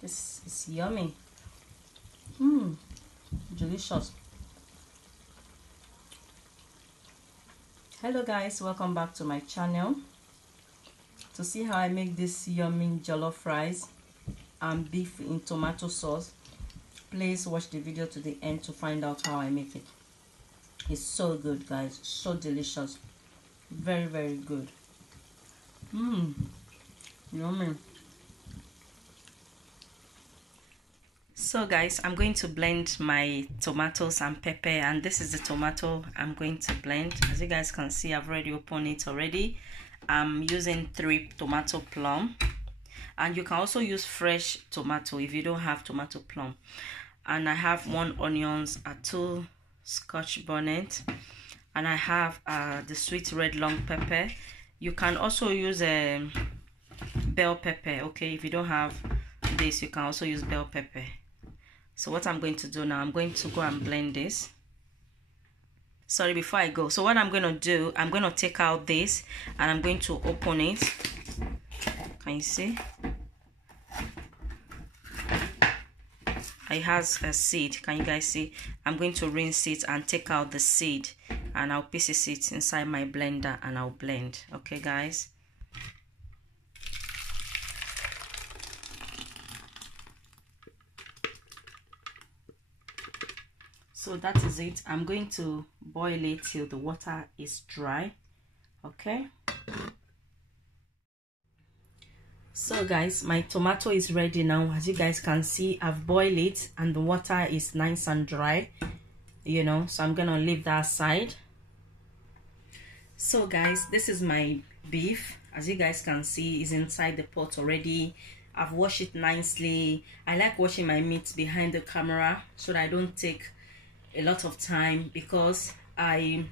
This is yummy. Delicious. Hello guys, welcome back to my channel. To see how I make this yummy jollof rice and beef in tomato sauce, please watch the video to the end to find out how I make it. It's so good guys, so delicious, very good. Yummy. So guys, I'm going to blend my tomatoes and pepper, and this is the tomato I'm going to blend. As you guys can see, I've already opened it already. I'm using 3 tomato plum, and you can also use fresh tomato if you don't have tomato plum. And I have 1 onions, 2 scotch bonnet, and I have the sweet red long pepper. You can also use a bell pepper. Okay, if you don't have this, you can also use bell pepper. So what I'm going to do now, I'm going to go and blend this. Sorry, before I go, so what I'm going to do, I'm going to take out this and I'm going to open it. Can you see? It has a seed. Can you guys see? I'm going to rinse it and take out the seed, and I'll pieces it inside my blender and I'll blend. Okay guys. So that is it. I'm going to boil it till the water is dry. Okay. So guys, my tomato is ready now. As you guys can see, I've boiled it and the water is nice and dry, you know, so I'm gonna leave that aside. So guys, this is my beef. As you guys can see, is inside the pot already. I've washed it nicely. I like washing my meat behind the camera so that I don't take a lot of time, because I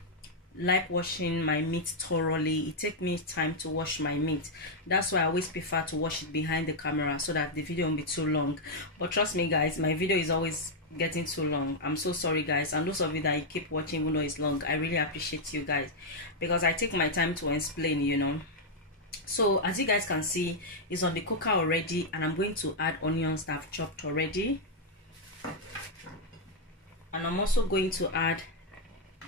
like washing my meat thoroughly. It takes me time to wash my meat. That's why I always prefer to wash it behind the camera so that the video won't be too long. But trust me guys, my video is always getting too long. I'm so sorry guys, and those of you that you keep watching even though it's long, I really appreciate you guys, because I take my time to explain, you know. So as you guys can see, it's on the cooker already, and I'm going to add onions that I've chopped already. And I'm also going to add,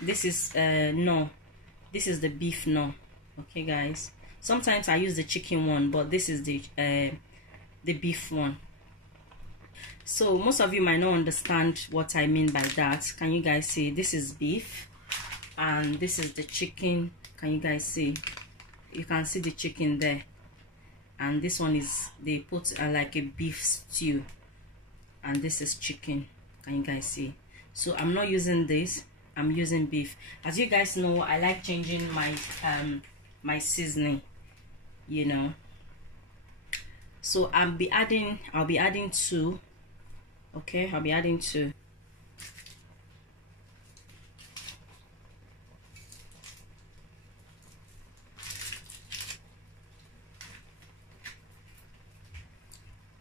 this is this is the beef no. Okay guys, sometimes I use the chicken one, but this is the beef one. So most of you might not understand what I mean by that. Can you guys see? This is beef and this is the chicken. Can you guys see? You can see the chicken there, and this one is, they put like a beef stew, and this is chicken. Can you guys see? So I'm not using this, I'm using beef. As you guys know, I like changing my my seasoning, you know. So I'll be adding 2. Okay, I'll be adding 2.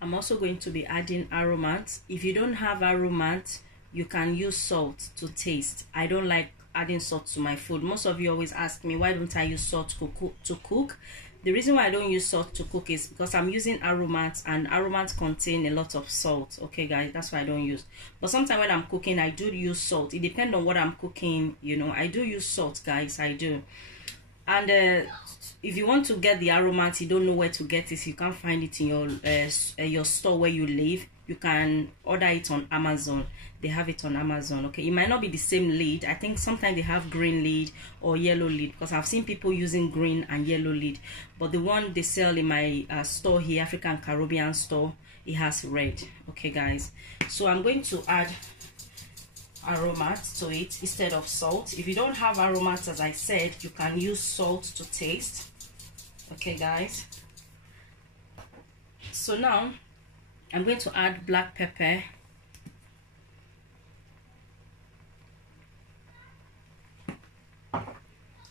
I'm also going to be adding aromat. If you don't have aromat, you can use salt to taste. I don't like adding salt to my food. Most of you always ask me, why don't I use salt to cook? The reason why I don't use salt to cook is because I'm using aromats, and aromats contain a lot of salt. Okay guys, that's why I don't use. But sometimes when I'm cooking, I do use salt. It depends on what I'm cooking, you know. I do use salt guys, I do. And if you want to get the aromats, you don't know where to get it, you can't find it in your store where you live, you can order it on Amazon. They have it on Amazon. Okay, it might not be the same lid. I think sometimes they have green lid or yellow lid, because I've seen people using green and yellow lid, but the one they sell in my store here, African Caribbean store, it has red. Okay guys, so I'm going to add aromat to it instead of salt. If you don't have aromat, as I said, you can use salt to taste. Okay guys, so now I'm going to add black pepper.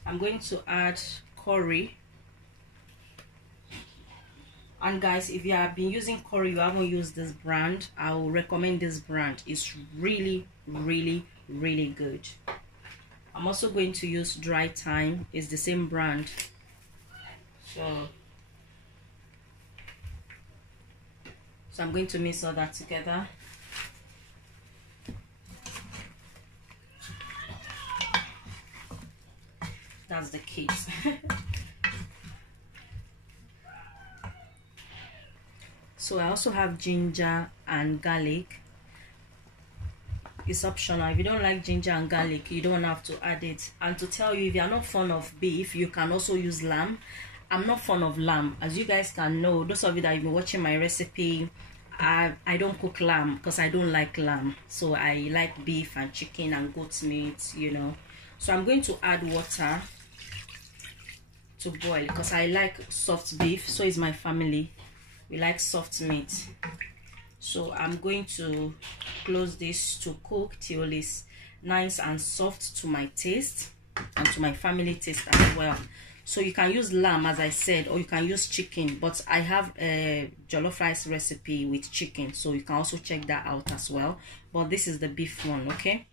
I'm going to add curry. And guys, if you have been using curry, you haven't used this brand, I will recommend this brand. It's really good. I'm also going to use dry thyme. It's the same brand. So I'm going to mix all that together. That's the kids. So I also have ginger and garlic. It's optional. If you don't like ginger and garlic, you don't have to add it. And to tell you, if you're not fond of beef, you can also use lamb. I'm not fond of lamb. As you guys can know, those of you that have been watching my recipe, I don't cook lamb because I don't like lamb. So I like beef and chicken and goat meat, you know. So I'm going to add water to boil because I like soft beef. So is my family. We like soft meat. So I'm going to close this to cook till it's nice and soft to my taste and to my family taste as well. So you can use lamb, as I said, or you can use chicken, but I have a jollof rice recipe with chicken, so you can also check that out as well. But this is the beef one, okay?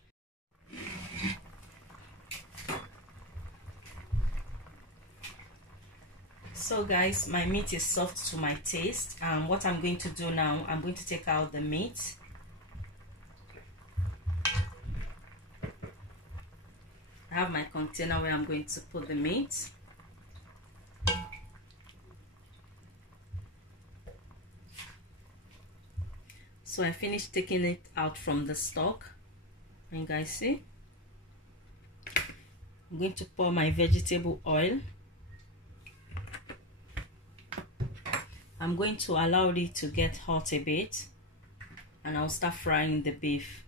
So guys, my meat is soft to my taste. What I'm going to do now, I'm going to take out the meat. I have my container where I'm going to put the meat. So I finished taking it out from the stock. And you guys see? I'm going to pour my vegetable oil. I'm going to allow it to get hot a bit, and I'll start frying the beef.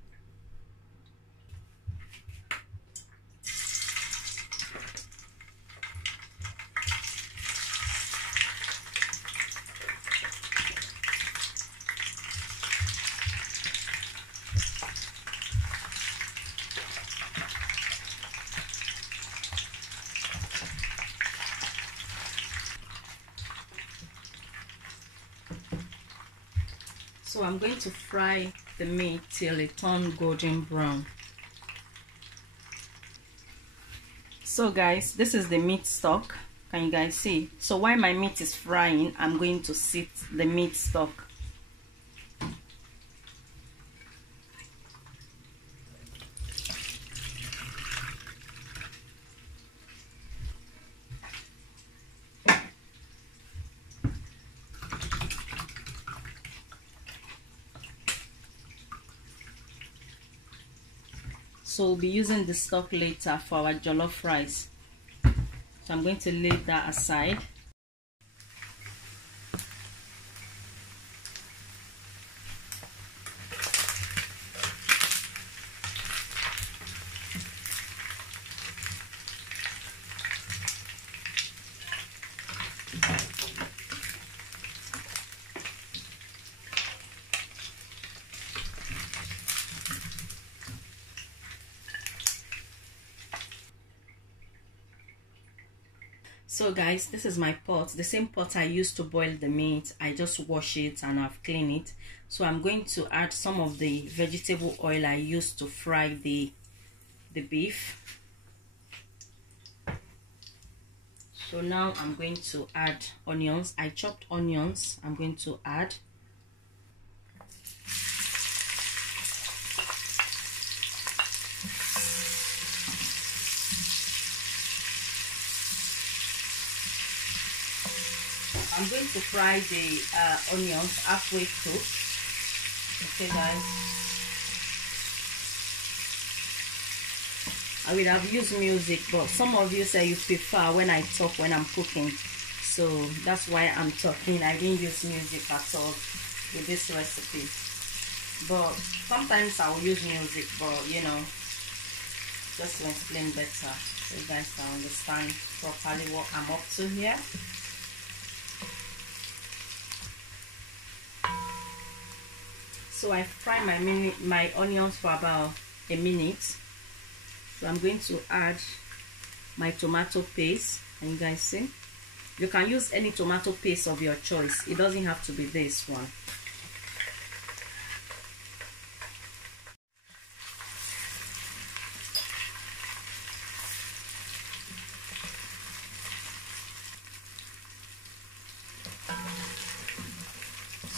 So I'm going to fry the meat till it turns golden brown. So guys, this is the meat stock. Can you guys see? So while my meat is frying, I'm going to sift the meat stock. So we'll be using the stock later for our jollof rice. So I'm going to leave that aside. So guys, this is my pot, the same pot I used to boil the meat. I just wash it and I've cleaned it. So I'm going to add some of the vegetable oil I used to fry the beef. So now I'm going to add onions. I chopped onions. I'm going to add. I'm going to fry the onions halfway cooked. Okay guys. I will have used music, but some of you say you prefer when I talk when I'm cooking. So that's why I'm talking. I didn't use music at all with this recipe. But sometimes I'll use music, but you know, just to explain better so you guys can understand properly what I'm up to here. So I fry my onions for about a minute. So I'm going to add my tomato paste. And you guys see? You can use any tomato paste of your choice. It doesn't have to be this one.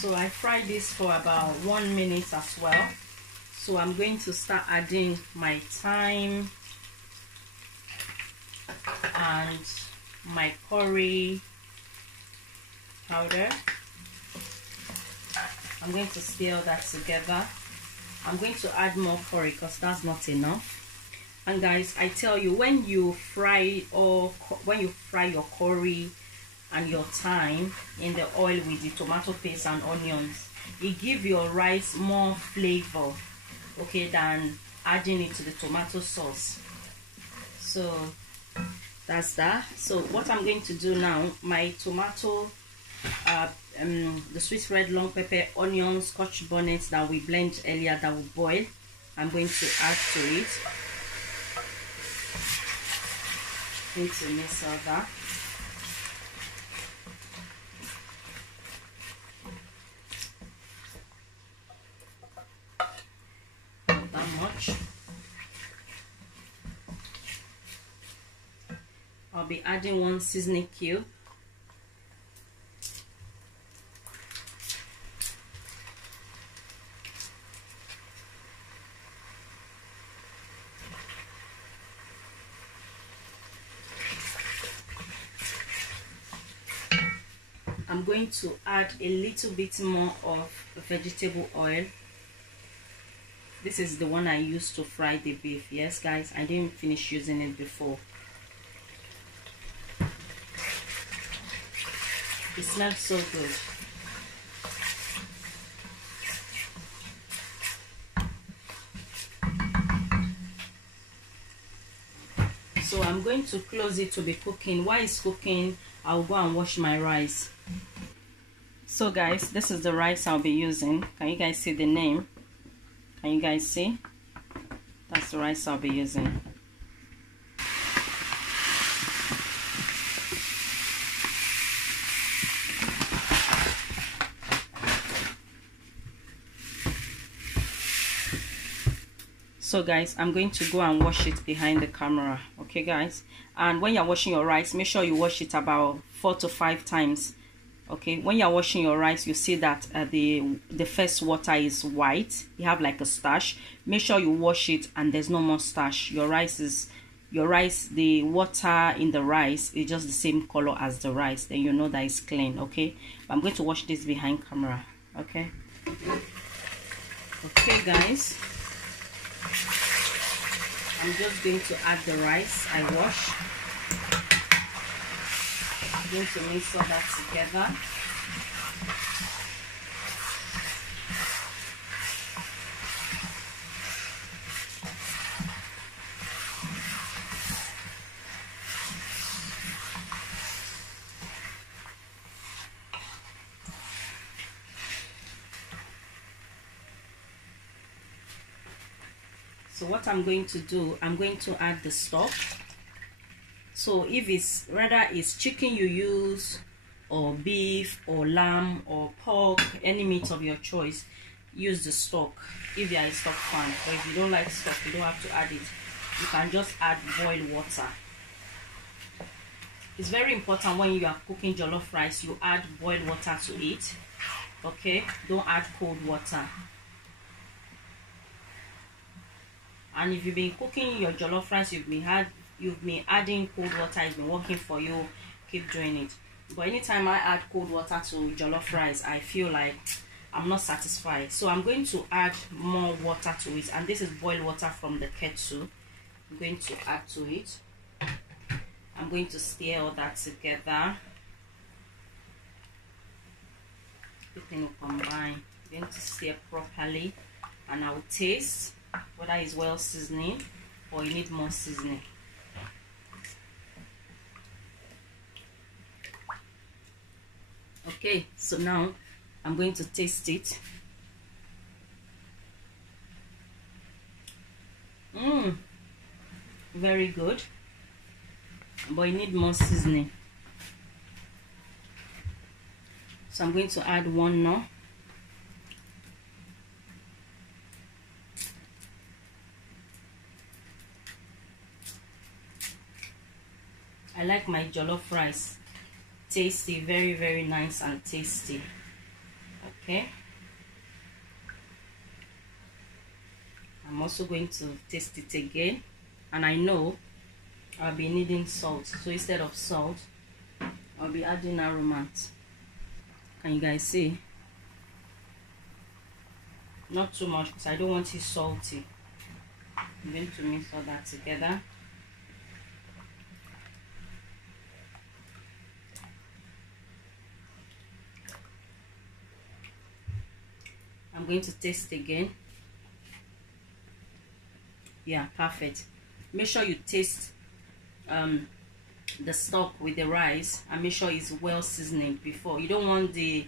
So I fry this for about 1 minute as well. So I'm going to start adding my thyme and my curry powder. I'm going to stir that together. I'm going to add more curry because that's not enough. And guys, I tell you, when you fry your curry and your thyme in the oil with the tomato paste and onions, it gives your rice more flavor, okay, than adding it to the tomato sauce. So that's that. So what I'm going to do now, my tomato, the sweet red long pepper, onions, scotch bonnets that we blend earlier that will boil, I'm going to add to it. Going to mix all that. Not that much. I'll be adding 1 seasoning cube. I'm going to add a little bit more of vegetable oil. This is the one I used to fry the beef. Yes guys, I didn't finish using it before. It smells so good. So I'm going to close it to be cooking. While it's cooking, I'll go and wash my rice. So guys, this is the rice I'll be using. Can you guys see the name? Can you guys see? That's the rice I'll be using. So guys, I'm going to go and wash it behind the camera. Okay guys, and when you're washing your rice, make sure you wash it about 4 to 5 times. Okay, when you're washing your rice, you see that the first water is white. You have like a starch. Make sure you wash it and there's no more starch. The water in the rice is just the same color as the rice. Then you know that it's clean. Okay, but I'm going to wash this behind camera. Okay guys, I'm just going to add the rice I washed. I'm going to mix all that together. So what I'm going to do, I'm going to add the stock. So if it's chicken you use, or beef or lamb or pork, any meat of your choice, use the stock if you are a stock fan. But if you don't like stock, you don't have to add it. You can just add boiled water. It's very important when you are cooking jollof rice, you add boiled water to it. Okay, don't add cold water. And if you've been cooking your jollof rice, you've been adding cold water, it's been working for you, keep doing it. But anytime I add cold water to jollof rice, I feel like I'm not satisfied. So I'm going to add more water to it, and this is boiled water from the kettle. I'm going to add to it. I'm going to stir all that together. Everything will combine. I'm going to stir properly, and I will taste whether it's well seasoning or you need more seasoning. Okay, so now I'm going to taste it. Very good, but you need more seasoning. So I'm going to add 1 more. I like my jollof rice tasty, very nice and tasty. Okay, I'm also going to taste it again, and I know I'll be needing salt, so instead of salt I'll be adding aromat. Can you guys see? Not too much because I don't want it salty. I'm going to mix all that together. I'm going to taste again. Yeah, perfect. Make sure you taste the stock with the rice and make sure it's well seasoned before. You don't want the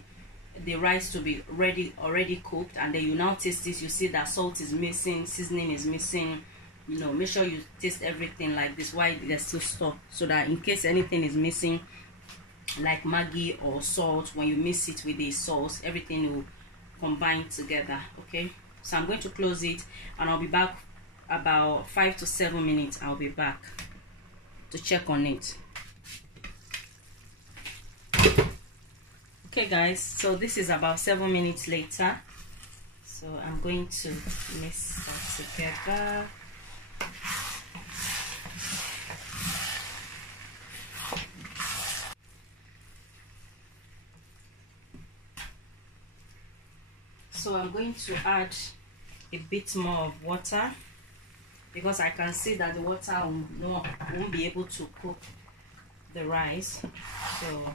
rice to be already cooked and then you now taste this, you see that salt is missing, seasoning is missing. You know, make sure you taste everything like this while there's still stock, so that in case anything is missing, like Maggi or salt, when you mix it with the sauce, everything will combine together. Okay, so I'm going to close it and I'll be back about 5 to 7 minutes. I'll be back to check on it. Okay guys, so this is about 7 minutes later, so I'm going to mix that together. So I'm going to add a bit more of water because I can see that the water won't be able to cook the rice. So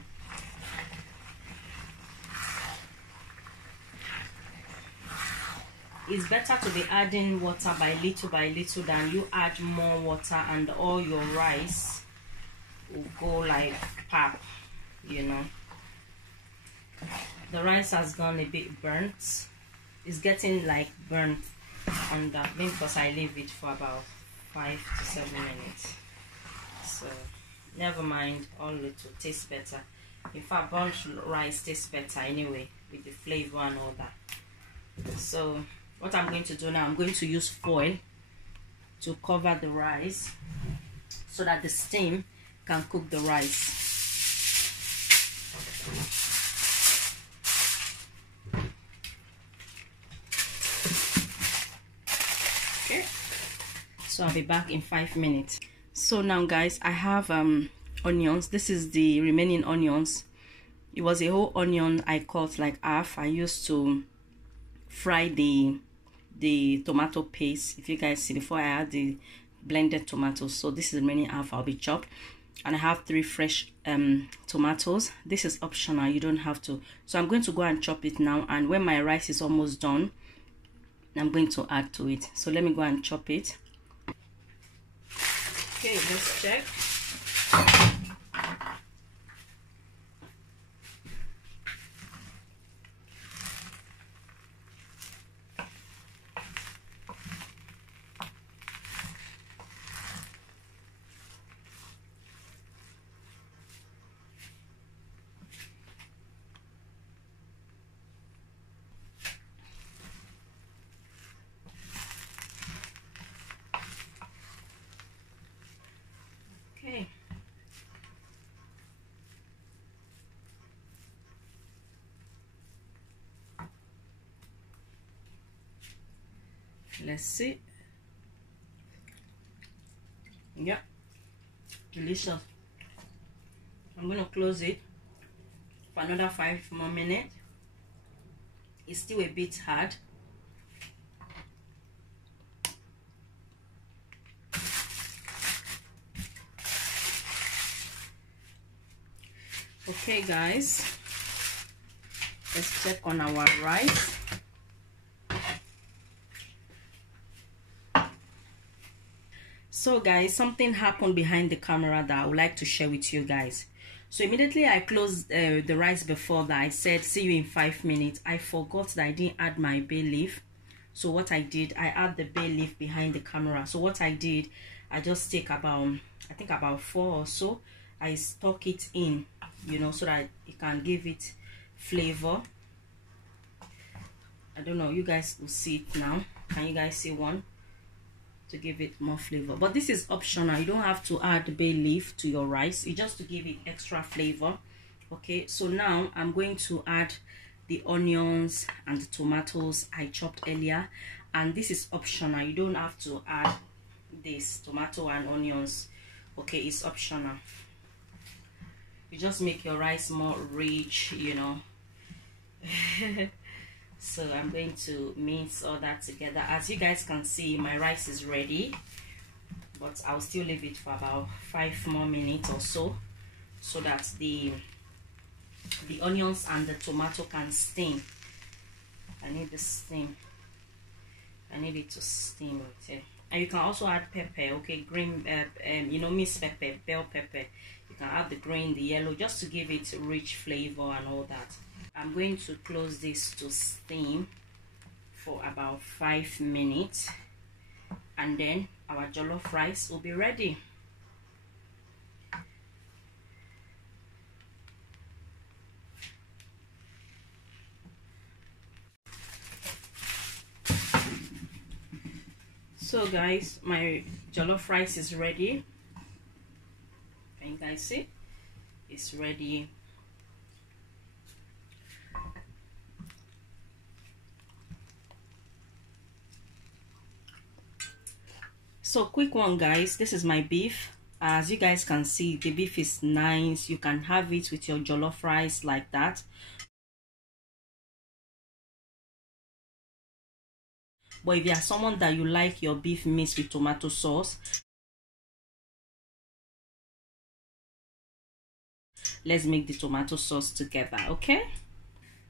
it's better to be adding water by little than you add more water and all your rice will go like pap, you know. The rice has gone a bit burnt. It's getting like burnt under, maybe because I leave it for about 5 to 7 minutes. So never mind, all little tastes better. In fact, burnt rice tastes better anyway with the flavor and all that. So what I'm going to do now, I'm going to use foil to cover the rice so that the steam can cook the rice. Okay, so I'll be back in 5 minutes. So now guys, I have onions. This is the remaining onions. It was a whole onion I cut like half. I used to fry the tomato paste, if you guys see, before I add the blended tomatoes. So this is the remaining half I'll be chopped, and I have 3 fresh tomatoes. This is optional, you don't have to. So I'm going to go and chop it now, and when my rice is almost done, I'm going to add to it. So let me go and chop it. Okay, let's check. Okay. Let's see. Yeah, delicious. I'm going to close it for another 5 more minutes. It's still a bit hard. Okay guys, let's check on our rice. So guys, something happened behind the camera that I would like to share with you guys. So immediately I closed the rice before that. I said see you in 5 minutes. I forgot that I didn't add my bay leaf. So what I did, I add the bay leaf behind the camera. So what I did, I just take about, I think about 4 or so. I stuck it in, you know, so that it can give it flavor. I don't know, you guys will see it now. Can you guys see one? To give it more flavor, but this is optional. You don't have to add bay leaf to your rice. It's just to give it extra flavor. Okay, so now I'm going to add the onions and the tomatoes I chopped earlier, and this is optional. You don't have to add this tomato and onions, okay? It's optional. You just make your rice more rich, you know. So I'm going to mix all that together. As you guys can see, my rice is ready, but I'll still leave it for about 5 more minutes or so that the onions and the tomato can steam. I need the steam. I need it to steam, okay? And you can also add pepper, okay? Green, you know, minced pepper, bell pepper. You can add the green, the yellow, just to give it rich flavor and all that. I'm going to close this to steam for about 5 minutes, and then our jollof rice will be ready. So guys, my jollof rice is ready. Can you guys see? It's ready. So quick one, guys. This is my beef. As you guys can see, the beef is nice. You can have it with your jollof rice like that. But if you are someone that you like your beef mixed with tomato sauce, let's make the tomato sauce together, okay?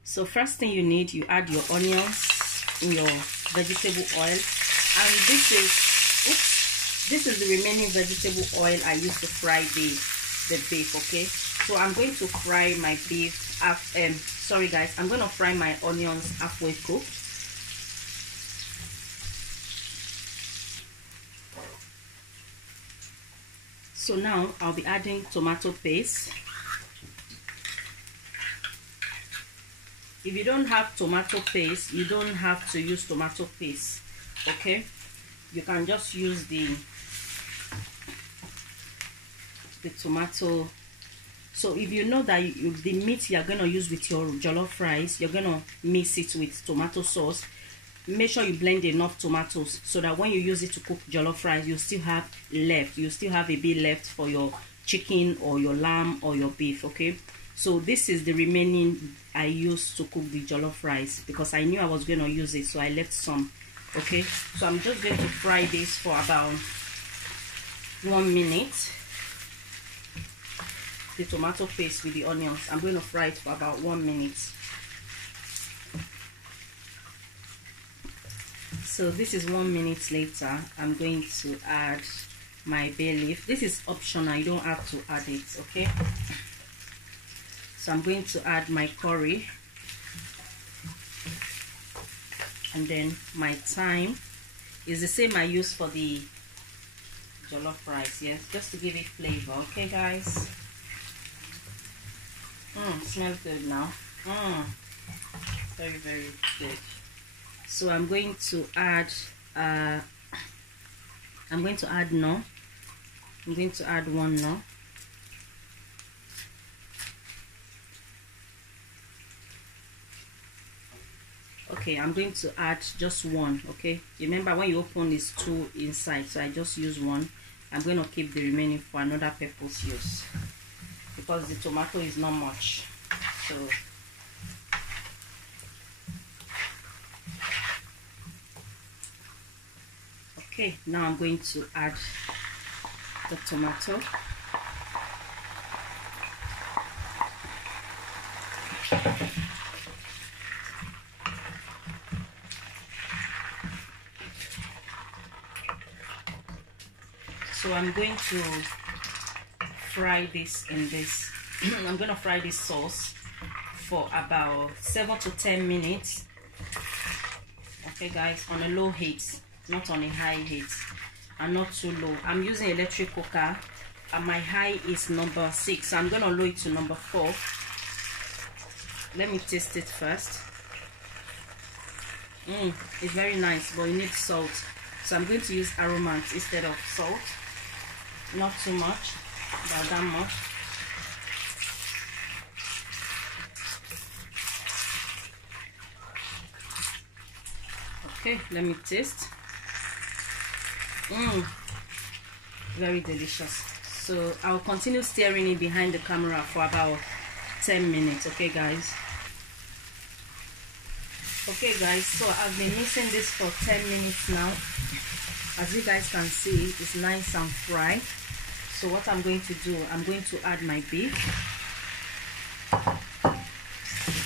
So first thing you need, you add your onions in your vegetable oil, and this is the remaining vegetable oil I used to fry the beef, okay? So I'm going to fry my beef. Sorry guys, I'm going to fry my onions halfway cooked. So now I'll be adding tomato paste. If you don't have tomato paste, you don't have to use tomato paste, okay? You can just use the tomato. So if you know that the meat you're going to use with your jollof rice, you're going to mix it with tomato sauce, make sure you blend enough tomatoes so that when you use it to cook jollof rice, you still have left. You still have a bit left for your chicken or your lamb or your beef, okay? So this is the remaining I used to cook the jollof rice because I knew I was going to use it, so I left some, okay? So I'm just going to fry this for about 1 minute. The tomato paste with the onions, I'm going to fry it for about 1 minute. So this is 1 minute later. I'm going to add my bay leaf. This is optional, you don't have to add it, okay? So I'm going to add my curry, and then my thyme is the same I use for the jollof rice, yes, just to give it flavor, okay guys? Smells good now. Very, very good. So I'm going to add no. I'm going to add 1 no. Okay, I'm going to add just 1, okay? Remember when you open it's 2 inside, so I just use 1. I'm going to keep the remaining for another purpose use because the tomato is not much. So okay, now I'm going to add the tomato. So I'm going to fry this in this. I'm going to fry this sauce for about 7 to 10 minutes. Okay guys, on a low heat, not on a high heat, and not too low. I'm using electric cooker and my high is number 6, so I'm going to lower it to number 4. Let me taste it first. It's very nice, but you need salt, so I'm going to use aromat instead of salt. Not too much, about that much. Okay, let me taste. Very delicious. So I'll continue stirring it behind the camera for about 10 minutes. Okay guys. Okay guys, so I've been mixing this for 10 minutes now. As you guys can see, it's nice and fried. So what I'm going to do, I'm going to add my beef. I'm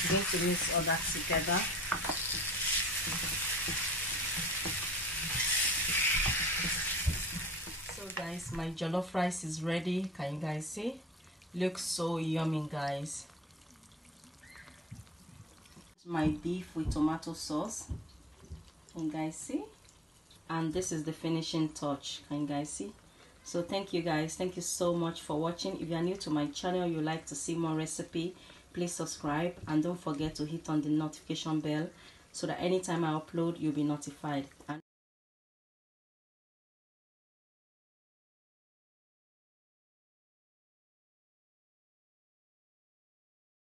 going to mix all that together. So guys, my jollof rice is ready. Can you guys see? Looks so yummy guys. My beef with tomato sauce. Can you guys see? And this is the finishing touch. Can you guys see? So thank you guys, thank you so much for watching. If you are new to my channel, you like to see more recipe, please subscribe and don't forget to hit on the notification bell so that anytime I upload you'll be notified. And